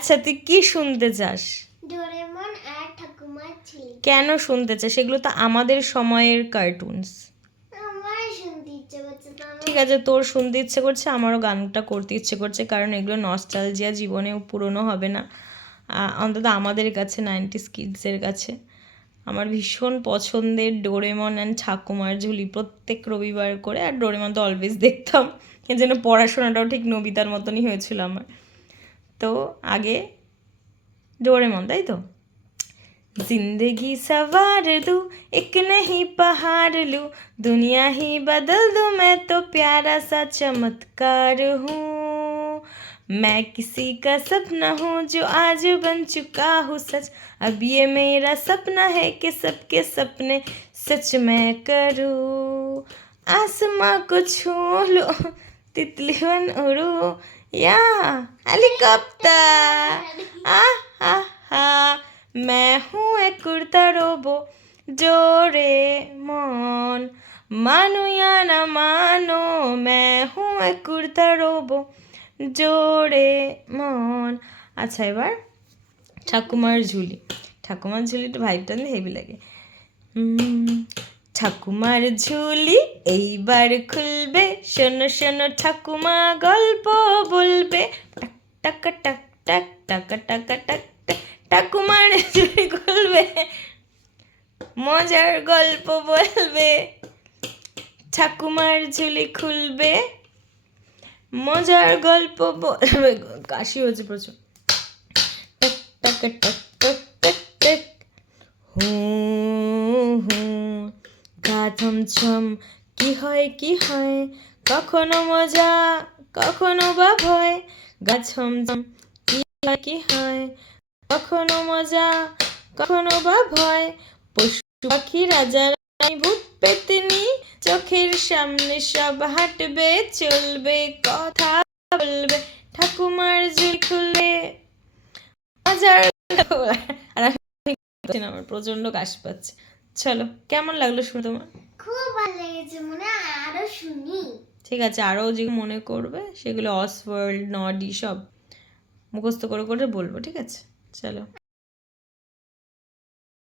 আচ্ছা তুই কি শুনতে চাস? ডোরেমন আর ঠাকুমার ঝুলি। কেন শুনতে চাস? সেগুলো তো আমাদের সময়ের কার্টুনস। আমার শুনতে ইচ্ছে করছে তো ঠিক আছে, তোর শুনতে ইচ্ছে করছে, আমারও গানটা করতে ইচ্ছে করছে, কারণ এগুলো নস্টালজিয়া, জীবনেও পুরনো হবে না, অন্তত আমাদের কাছে, 90s কিডসের কাছে। আমার ভীষণ পছন্দের ডোরেমন অ্যান্ড ঠাকুমার ঝুলি, প্রত্যেক রবিবার করে। আর ডোরেমন তো অলওয়েজ দেখতাম, এই জন্য পড়াশোনাটাও ঠিক নবিতার মতনই হয়েছিল আমার। তো আগে ডোরেমন, তাই তো। जिंदगी सवार दूँ एक नहीं पहाड़ लूँ, दुनिया ही बदल दूँ, मैं तो प्यारा सा चमत्कार हूँ। मैं किसी का सपना हूँ जो आज बन चुका हूँ सच, अब ये मेरा सपना है कि सबके सपने सच मैं करूँ। आसमां को छू लूँ, तितली बन उड़ूँ, या हेलीकॉप्टर, आ हा हा। मैं हूँ एक उड़ता रोबो डोरेमन, मानो या ना मानो, मैं हूँ एक उड़ता रोबो ডোরেমন। আচ্ছা এবার ঠাকুমার ঝুলি। ঠাকুমার ঝুলিটা ভাইবটা হেভি লাগে। ঠাকুমার ঝুলি এইবার খুলবে, শোনো শোনো ঠাকুমা গল্প বলবে, টাক টাক টাক টাক টাক টাক টাক। ঠাকুমার ঝুলি খুলবে, মজার গল্প বলবে। ঠাকুমার ঝুলি খুলবে, মজার গল্প বলবে। কাশি হচ্ছে প্রচুর। টাক টাক টাক টাক টাক টাক। হু হু গা ছমছম, কি হয় কি হয়, কখনো মজা কখনো বা ভয়। গা ছমছম, কি হয় কি হয়, কখনো মজা কখনো বা ভয়। পশু পাখি রাজা রানী ভূত পেতনি, চোখের সামনে সব হাঁটবে চলবে, কথা বলবে। ঠাকুমার ঝুলি খুলবে, মজার। আর আমার প্রচন্ড কাশ পাচ্ছে। চলো, কেমন লাগলো শুনে তোমার? খুব ভালো লেগেছে, মনে হয় আরো শুনি। ঠিক আছে, আরও যেগুলো মনে করবে সেগুলো অসওয়ার্ল্ড, নডি সব মুখস্থ করে করে বলবো, ঠিক আছে? চলো।